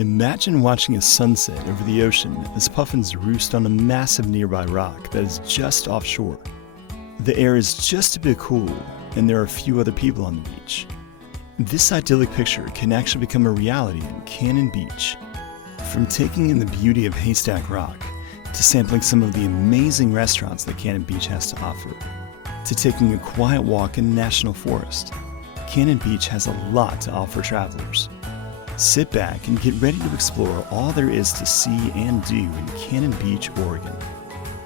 Imagine watching a sunset over the ocean as puffins roost on a massive nearby rock that is just offshore. The air is just a bit cool, and there are a few other people on the beach. This idyllic picture can actually become a reality in Cannon Beach. From taking in the beauty of Haystack Rock, to sampling some of the amazing restaurants that Cannon Beach has to offer, to taking a quiet walk in National Forest, Cannon Beach has a lot to offer travelers. Sit back and get ready to explore all there is to see and do in Cannon Beach, Oregon.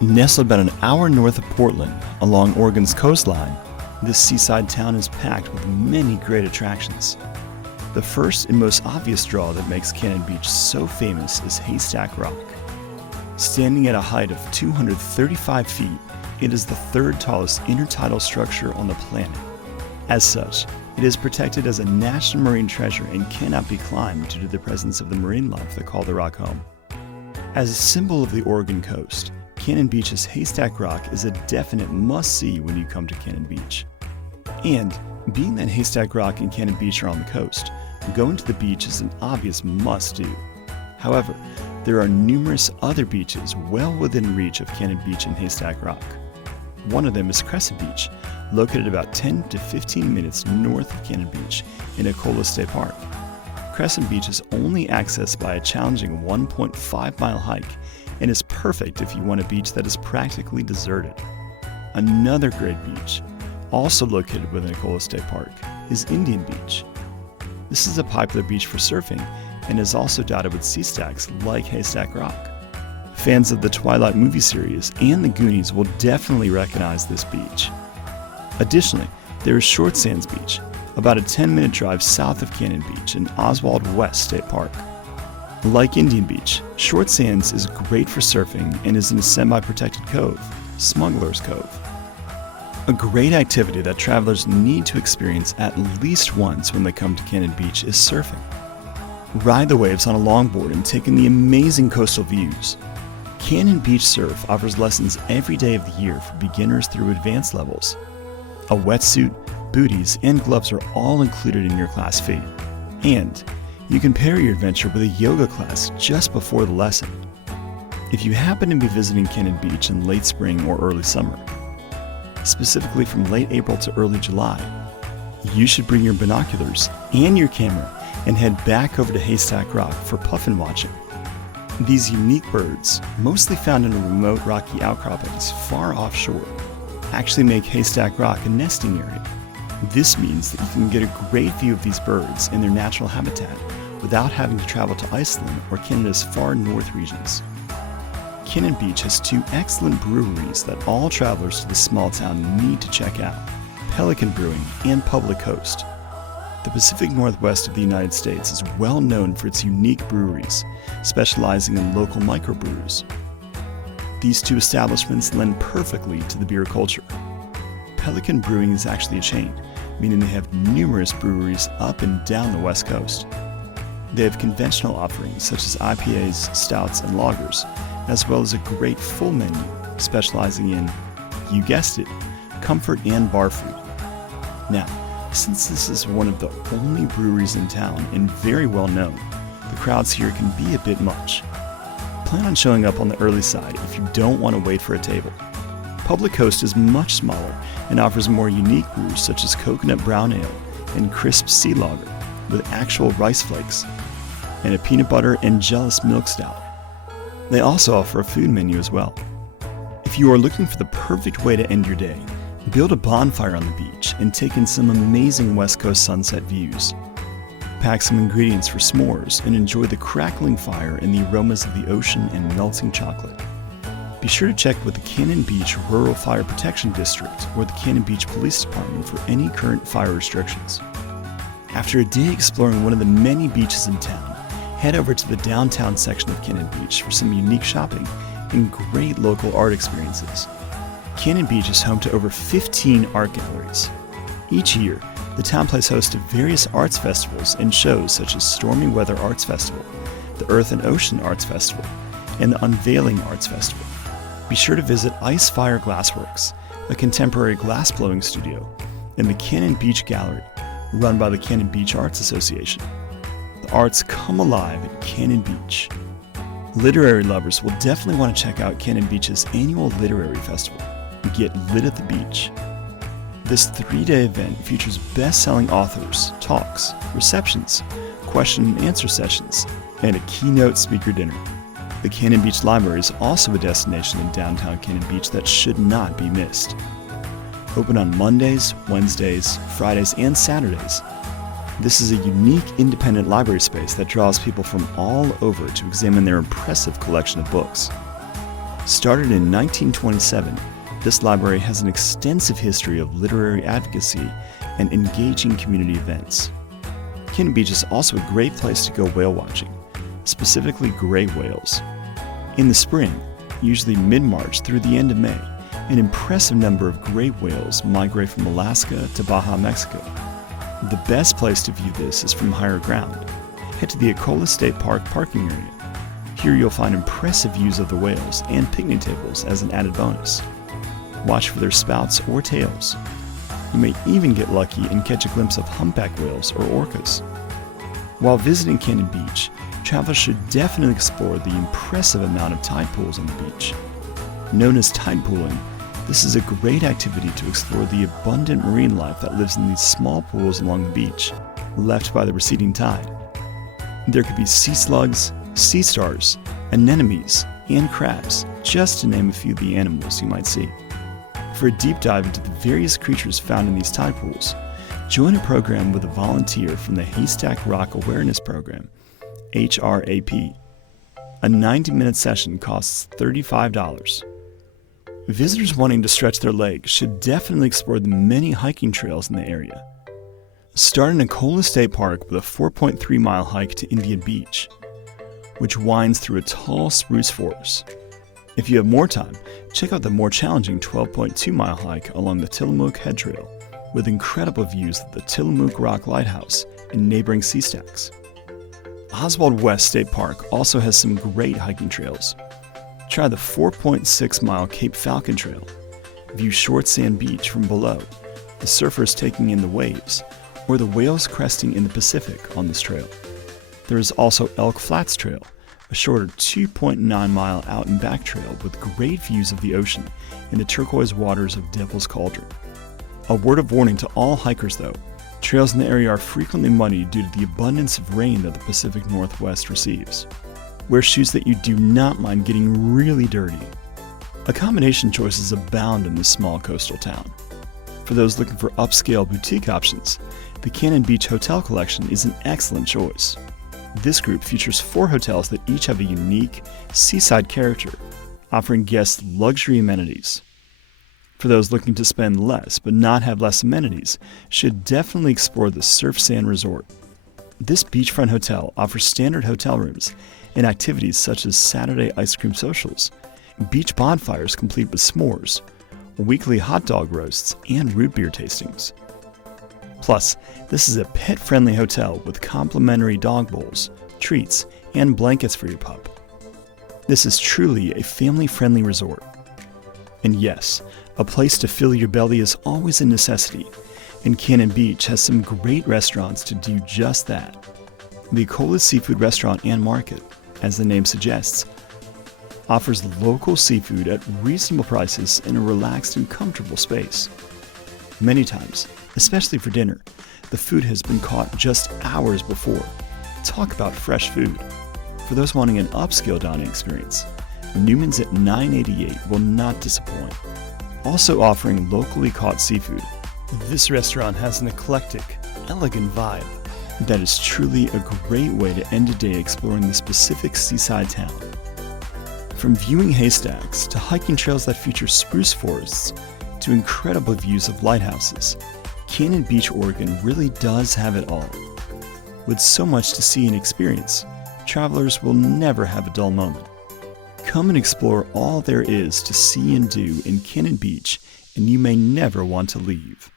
Nestled about an hour north of Portland, along Oregon's coastline, this seaside town is packed with many great attractions. The first and most obvious draw that makes Cannon Beach so famous is Haystack Rock. Standing at a height of 235 feet, it is the third tallest intertidal structure on the planet. As such, it is protected as a national marine treasure and cannot be climbed due to the presence of the marine life that call the rock home. As a symbol of the Oregon coast, Cannon Beach's Haystack Rock is a definite must-see when you come to Cannon Beach. And, being that Haystack Rock and Cannon Beach are on the coast, going to the beach is an obvious must-do. However, there are numerous other beaches well within reach of Cannon Beach and Haystack Rock. One of them is Crescent Beach, located about 10 to 15 minutes north of Cannon Beach in Ecola State Park. Crescent Beach is only accessed by a challenging 1.5-mile hike and is perfect if you want a beach that is practically deserted. Another great beach, also located within Ecola State Park, is Indian Beach. This is a popular beach for surfing and is also dotted with sea stacks like Haystack Rock. Fans of the Twilight movie series and the Goonies will definitely recognize this beach. Additionally, there is Short Sands Beach, about a 10-minute drive south of Cannon Beach in Oswald West State Park. Like Indian Beach, Short Sands is great for surfing and is in a semi-protected cove, Smuggler's Cove. A great activity that travelers need to experience at least once when they come to Cannon Beach is surfing. Ride the waves on a longboard and take in the amazing coastal views. Cannon Beach Surf offers lessons every day of the year for beginners through advanced levels. A wetsuit, booties, and gloves are all included in your class fee. And you can pair your adventure with a yoga class just before the lesson. If you happen to be visiting Cannon Beach in late spring or early summer, specifically from late April to early July, you should bring your binoculars and your camera and head back over to Haystack Rock for puffin watching. These unique birds, mostly found in remote rocky outcroppings far offshore, actually make Haystack Rock a nesting area. This means that you can get a great view of these birds in their natural habitat without having to travel to Iceland or Canada's far north regions. Cannon Beach has two excellent breweries that all travelers to the small town need to check out: Pelican Brewing and Public Coast. The Pacific Northwest of the United States is well known for its unique breweries, specializing in local microbrews. These two establishments lend perfectly to the beer culture. Pelican Brewing is actually a chain, meaning they have numerous breweries up and down the West Coast. They have conventional offerings such as IPAs, stouts, and lagers, as well as a great full menu specializing in, you guessed it, comfort and bar food. Now, since this is one of the only breweries in town and very well known, the crowds here can be a bit much. Plan on showing up on the early side if you don't want to wait for a table. Public Coast is much smaller and offers more unique brews such as coconut brown ale and crisp sea lager with actual rice flakes, and a peanut butter and jealous milk stout. They also offer a food menu as well. If you are looking for the perfect way to end your day, build a bonfire on the beach and take in some amazing West Coast sunset views. Pack some ingredients for s'mores and enjoy the crackling fire and the aromas of the ocean and melting chocolate. Be sure to check with the Cannon Beach Rural Fire Protection District or the Cannon Beach Police Department for any current fire restrictions. After a day exploring one of the many beaches in town, head over to the downtown section of Cannon Beach for some unique shopping and great local art experiences. Cannon Beach is home to over 15 art galleries. Each year, the town plays host to various arts festivals and shows such as Stormy Weather Arts Festival, the Earth and Ocean Arts Festival, and the Unveiling Arts Festival. Be sure to visit Ice Fire Glassworks, a contemporary glass-blowing studio, and the Cannon Beach Gallery, run by the Cannon Beach Arts Association. the arts come alive at Cannon Beach. Literary lovers will definitely want to check out Cannon Beach's annual literary festival, Get Lit at the Beach. This 3-day event features best-selling authors, talks, receptions, question and answer sessions, and a keynote speaker dinner. The Cannon Beach Library is also a destination in downtown Cannon Beach that should not be missed. Open on Mondays, Wednesdays, Fridays, and Saturdays. This is a unique independent library space that draws people from all over to examine their impressive collection of books. Started in 1927, this library has an extensive history of literary advocacy and engaging community events. Cannon Beach is also a great place to go whale watching, specifically gray whales. In the spring, usually mid-March through the end of May, an impressive number of gray whales migrate from Alaska to Baja, Mexico. The best place to view this is from higher ground. Head to the Ecola State Park parking area. Here you'll find impressive views of the whales and picnic tables as an added bonus. Watch for their spouts or tails. You may even get lucky and catch a glimpse of humpback whales or orcas. While visiting Cannon Beach, travelers should definitely explore the impressive amount of tide pools on the beach. Known as tide pooling, this is a great activity to explore the abundant marine life that lives in these small pools along the beach, left by the receding tide. There could be sea slugs, sea stars, anemones, and crabs, just to name a few of the animals you might see. For a deep dive into the various creatures found in these tide pools, join a program with a volunteer from the Haystack Rock Awareness Program, HRAP. A 90-minute session costs $35. Visitors wanting to stretch their legs should definitely explore the many hiking trails in the area. Start in Ecola State Park with a 4.3-mile hike to Indian Beach, which winds through a tall spruce forest. If you have more time, check out the more challenging 12.2-mile hike along the Tillamook Head Trail, with incredible views of the Tillamook Rock Lighthouse and neighboring sea stacks. Oswald West State Park also has some great hiking trails. Try the 4.6-mile Cape Falcon Trail. View Short Sand Beach from below, the surfers taking in the waves, or the whales cresting in the Pacific on this trail. There is also Elk Flats Trail, a shorter 2.9-mile out and back trail with great views of the ocean and the turquoise waters of Devil's Cauldron. A word of warning to all hikers though, trails in the area are frequently muddy due to the abundance of rain that the Pacific Northwest receives. Wear shoes that you do not mind getting really dirty. Accommodation choices abound in this small coastal town. For those looking for upscale boutique options, the Cannon Beach Hotel Collection is an excellent choice. This group features 4 hotels that each have a unique seaside character, offering guests luxury amenities. For those looking to spend less but not have less amenities, should definitely explore the Surf Sand Resort. This beachfront hotel offers standard hotel rooms and activities such as Saturday ice cream socials, beach bonfires complete with s'mores, weekly hot dog roasts, and root beer tastings. Plus, this is a pet-friendly hotel with complimentary dog bowls, treats, and blankets for your pup. This is truly a family-friendly resort. And yes, a place to fill your belly is always a necessity, and Cannon Beach has some great restaurants to do just that. The Ecola Seafood Restaurant and Market, as the name suggests, offers local seafood at reasonable prices in a relaxed and comfortable space. Many times, especially for dinner, the food has been caught just hours before. Talk about fresh food. For those wanting an upscale dining experience, Newman's at 988 will not disappoint. Also offering locally caught seafood, this restaurant has an eclectic, elegant vibe that is truly a great way to end a day exploring this Pacific seaside town. From viewing haystacks to hiking trails that feature spruce forests to incredible views of lighthouses, Cannon Beach, Oregon really does have it all. With so much to see and experience, travelers will never have a dull moment. Come and explore all there is to see and do in Cannon Beach, and you may never want to leave.